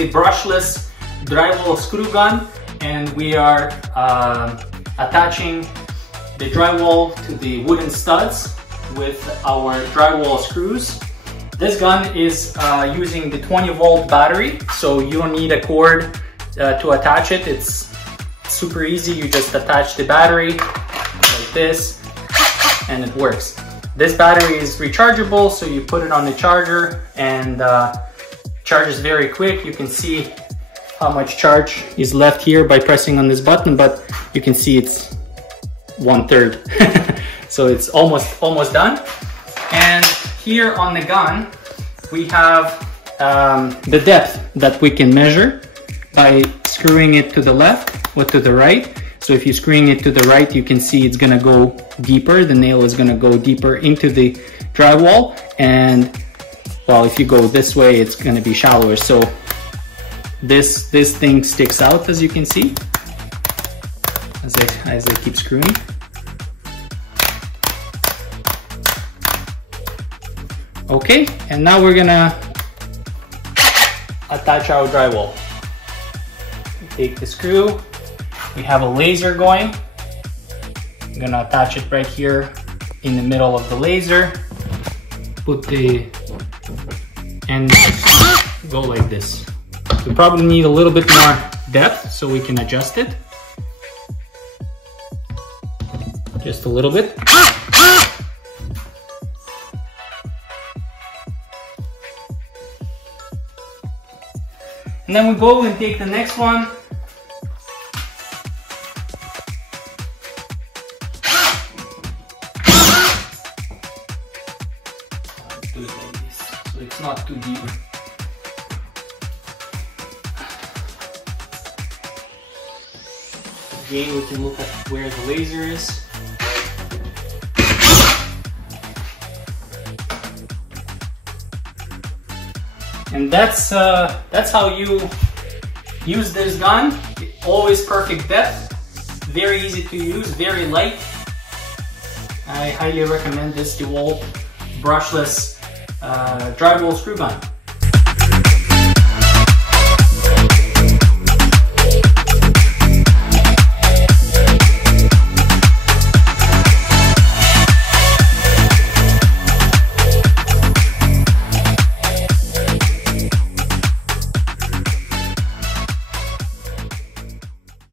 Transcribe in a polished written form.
the brushless drywall screw gun, and we are attaching the drywall to the wooden studs with our drywall screws. This gun is using the 20-volt battery, so you don't need a cord to attach it. It's super easy. You just attach the battery like this and it works. This battery is rechargeable, so you put it on the charger and charges very quick. You can see how much charge is left here by pressing on this button, but you can see it's 1/3. So it's almost done. And here on the gun, we have the depth that we can measure by screwing it to the left or to the right. So if you're screwing it to the right, you can see it's gonna go deeper. The nail is gonna go deeper into the drywall. And well, if you go this way, it's gonna be shallower. So this thing sticks out, as you can see, as I keep screwing. Okay, and now we're gonna attach our drywall. Take the screw. We have a laser going. I'm gonna attach it right here in the middle of the laser. Put the end, go like this. We probably need a little bit more depth so we can adjust it. Just a little bit. And then we go and take the next one. Do it like this, so it's not too deep. Again, we can look at where the laser is. And that's how you use this gun. Always perfect depth, very easy to use, very light. I highly recommend this DEWALT brushless drywall screw gun.